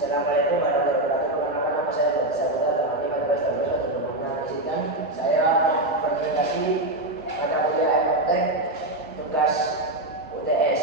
Assalamualaikum warahmatullahi wabarakatuh. Perkenalkan nama saya Bapak Sabuta dan nanti pada bahasa Indonesia untuk bermakna izinkan saya presentasi mata kuliah MTek tugas UTS.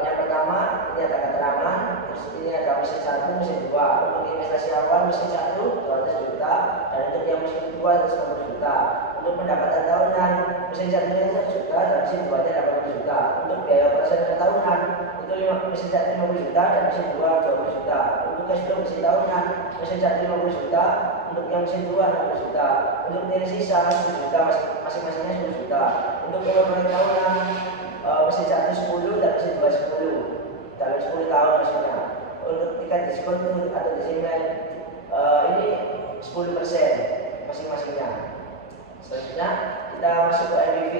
Yang pertama ini ada keterangan, terus ini ada mesin 1, mesin 2. Untuk investasi awal mesin 1 200 juta dan untuk yang mesin 2 150 juta. Untuk pendapatan tahunan mesin 1-nya 1 juta dan mesin 2-nya 80 juta. Untuk biaya operasional tahunan itu mesin 1 50 juta dan mesin 2 20 juta. Untuk cash flow mesin tahunan mesin 1 50 juta, untuk yang mesin 2 60 juta. Untuk nilai sisa 10 juta masing-masingnya 10 juta. Untuk pengeluaran tahunan mesin 1 10 dan mesin 2 10 dalam 10 tahun maksudnya. Untuk tingkat diskon atau desimen ini 10% masing-masingnya. Selanjutnya kita masuk ke NPV.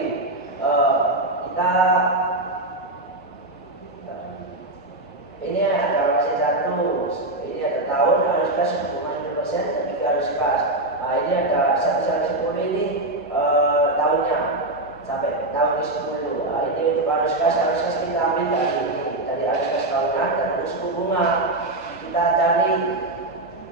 Ini ada mesin 1, ini ada tahun harus kas 10%, NPV harus kas. Ini ada 1/10 ini tahunnya sampai tahun ke-10. Ini untuk arus kas kita ambil dari arus kas tahunan dan arus suku bunga. Kita cari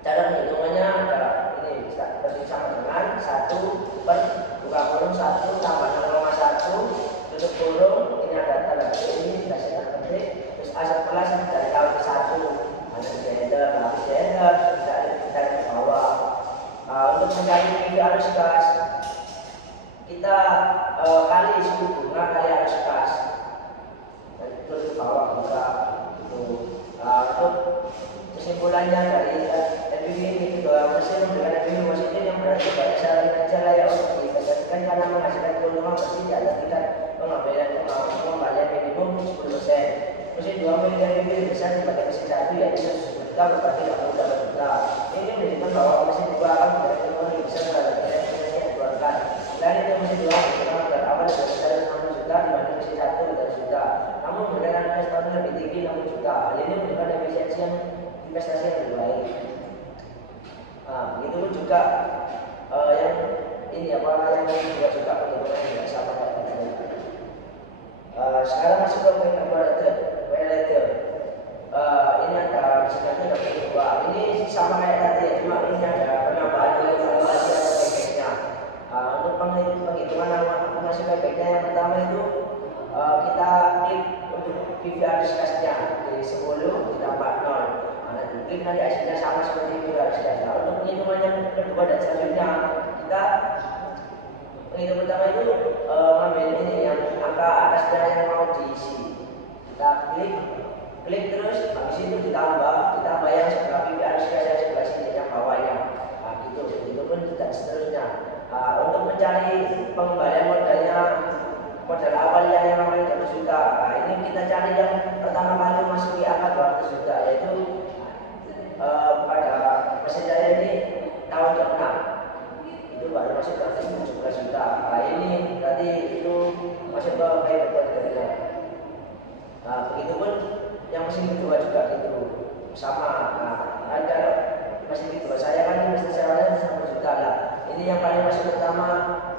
cara penghitungannya adalah ini bersama dengan 1 per buka kurung 1 tambah 0,1 tutup kurung. Ini ada tanda ini dikasih tanda petik. Terus aset kelas dari tahun ke 1 ada gender, dari ke bawah. Untuk mencari PV arus kas kita kali suku bunga kali arus kas itu ke bawah juga itu. Untuk kesimpulannya dari NPV ini bahwa mesin dengan NPV positif yang berarti banyak secara finansial layak untuk diinvestasikan karena menghasilkan keuntungan bersih di atas tingkat pengembalian minimum 10%. Mesin 2 memiliki NPV lebih besar dibanding mesin 1 yaitu 10 juta berarti 80 juta. Ini menunjukkan bahwa mesin 2 akan memberikan keuntungan lebih besar terhadap nilai yang dikeluarkan. Selain itu mesin 2 memiliki modal awal lebih besar 60 juta dibanding mesin 1 30 juta. Namun memberikan investasi lebih tinggi 60 juta. Hal ini menunjukkan efisiensi yang investasi yang lebih baik. Begitu pun juga yang ini yang kedua juga perhitungan tidak sama kayak tadi. Sekarang masuk ke paylater. Ini ada misalnya ada dua. Ini sama kayak tadi ya, cuma ini ada penambahan nilai kalkulasi atau paybacknya. Untuk penghitungan akumulasi paybacknya yang pertama itu kita klik untuk PV arus kasnya dari 10 ditambah 0. Klik nanti hasilnya sama seperti PV arus kas. Untuk penghitungan yang kedua dan selanjutnya kita penghitung pertama itu mengambil ini yang angka atasnya yang mau diisi. Kita klik terus, habis itu ditambah yang sebelah PV arus kas yang sebelah sini yang bawahnya. Gitu. Itu pun tidak seterusnya. Untuk mencari pengembalian modal awalnya yang namanya 200 juta. Ini kita cari yang pertama kali masuki angka 200 juta yaitu pada mesin saya ini tahun ke-6 itu baru masuk ke 17 juta. Ini berarti itu masuk ke payback-nya. Begitu pun yang mesin kedua juga gitu sama. Ada mesin kedua saya kan mesin saya 100 juta lah. Ini yang paling masuk pertama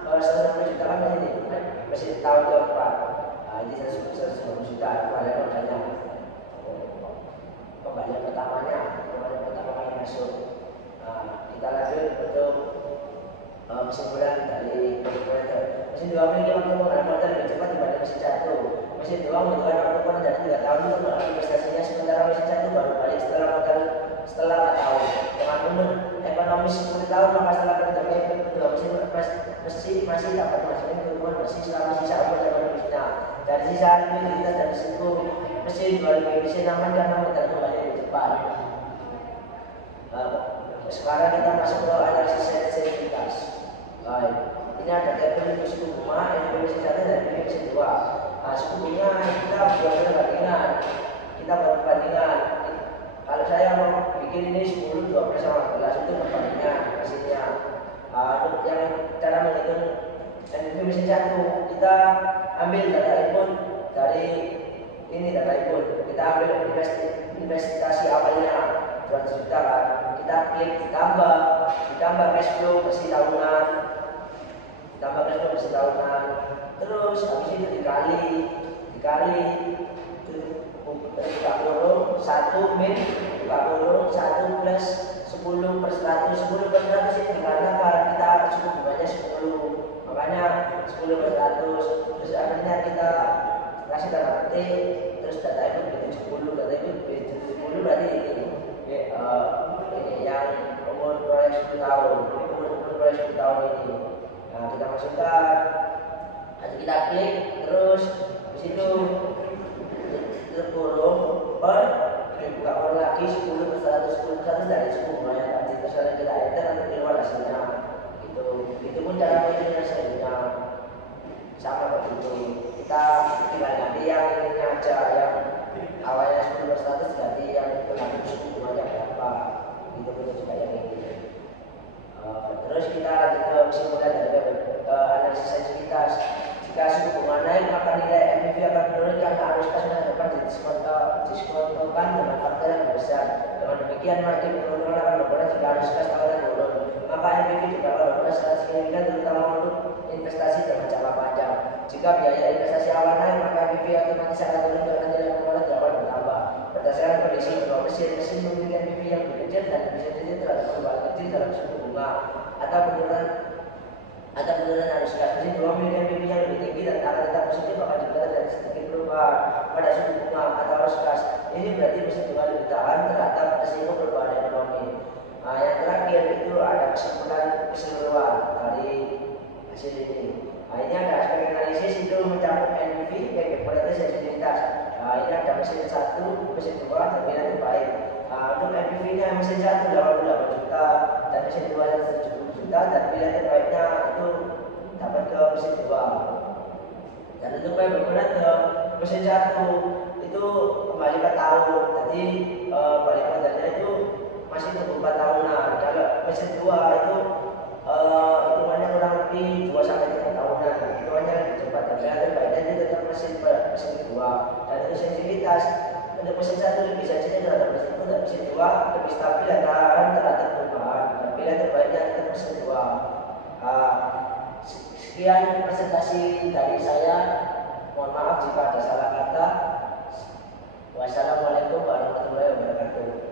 160 juta kan ini mesin tahun keempat. Ini 190 juta kembali modalnya. Kembalian pertama kali masuk. Kita lanjut untuk kesimpulan dari kalkulator. Mesin 2 memiliki waktu penggunaan modal lebih cepat dibanding mesin 1. Mesin 2 membutuhkan waktu kurang dari 3 tahun untuk investasinya, sementara mesin 1 baru balik setelah 4 tahun. Dengan umur ekonomis 10 tahun, maka setelah kerja kedua mesin masih dapat menghasilkan keuntungan bersih selama sisa umur ekonomisnya. Dari sisa likuiditas dan risiko mesin 2 lebih mesin aman karena modal kembali lebih cepat. Sekarang kita masuk ke analisis sensitivitas. Ini ada tabel suku bunga, NPV mesin 1 dan NPV mesin 2. Suku bunga kita buat perbandingan. Kalau saya mau bikin ini 10, 12 sama 11 itu perbandingan mesinnya. Untuk yang cara menghitung NPV mesin 1 kita ambil data input dari ini data input. Kita ambil investasi awalnya 200 juta kan. Kita klik ditambah cash flow bersih tahunan, terus habis itu dikali buka kurung 1 min buka kurung 1 plus 10 per 100. 10 per 100 itu dikarenakan kita suku bunganya 10, makanya 10 per 100. Terus akhirnya kita kasih tanda petik, terus data itu B70, data itu B70 berarti ini yang umur proyek 10 tahun, umur proyek 10 tahun ini. Nah, kita masukkan, nanti kita klik, terus di situ kurung per dibuka kurung lagi 10 per 100 dari suku bunga yang tadi, terus kalau kita enter nanti keluar hasilnya. Itu pun cara penyelesaiannya sama begitu. Kita tinggal ganti yang ini aja, yang awalnya 10 per 100 ganti yang berlaku suku bunganya berapa. Itu pun juga yang ini. Terus kita lanjut ke kesimpulan dari analisis sensitivitas. Jika suku bunga naik, maka nilai NPV akan menurun karena arus kas masa depan diskontokan dengan faktor yang besar. Dengan demikian, margin penurunan akan berkurang jika arus kas akan turun. Maka NPV juga akan berkurang secara signifikan, terutama untuk investasi dalam jangka panjang. Jika biaya investasi awal naik, maka NPV otomatis akan turun karena nilai pengeluaran dapat bertambah. Berdasarkan kondisi kedua mesin memiliki NPV yang lebih kecil dan lebih sensitif terhadap perubahan kecil dalam suku bunga atau penurunan arus kas. Mesin dua memiliki NPV yang lebih tinggi dan akan tetap positif akan juga dari sedikit perubahan pada suku bunga atau arus kas. Ini berarti mesin dua lebih tahan terhadap risiko perubahan ekonomi. Nah, yang terakhir itu ada kesimpulan keseluruhan dari hasil ini. Nah, ini ada aspek analisis itu mencakup NPV, kualitas sensitivitas. Nah, ini ada mesin 1, mesin 2, dan nilai terbaik. Nah, untuk NPV-nya mesin 1 88 juta dan mesin 2 70 juta, dan nilai terbaiknya itu dapat ke mesin 2. Dan untuk bagaimana ke mesin 1 itu kembali 4 tahun. Jadi balik modalnya itu masih tunggu 4 tahunan. Kalau mesin 2 itu hitungannya kurang lebih 2 sampai 3 tahunan. Hitungannya lebih cepat, dan nilai terbaiknya itu tetap mesin kedua. Dan itu sensitivitas untuk mesin 1 lebih sensitif terhadap mesin 1, dan mesin 2 lebih stabil dan tahan terhadap perubahan. Dan pilihan terbaiknya tetap mesin 2. Sekian presentasi dari saya. Mohon maaf jika ada salah kata. Wassalamualaikum warahmatullahi wabarakatuh.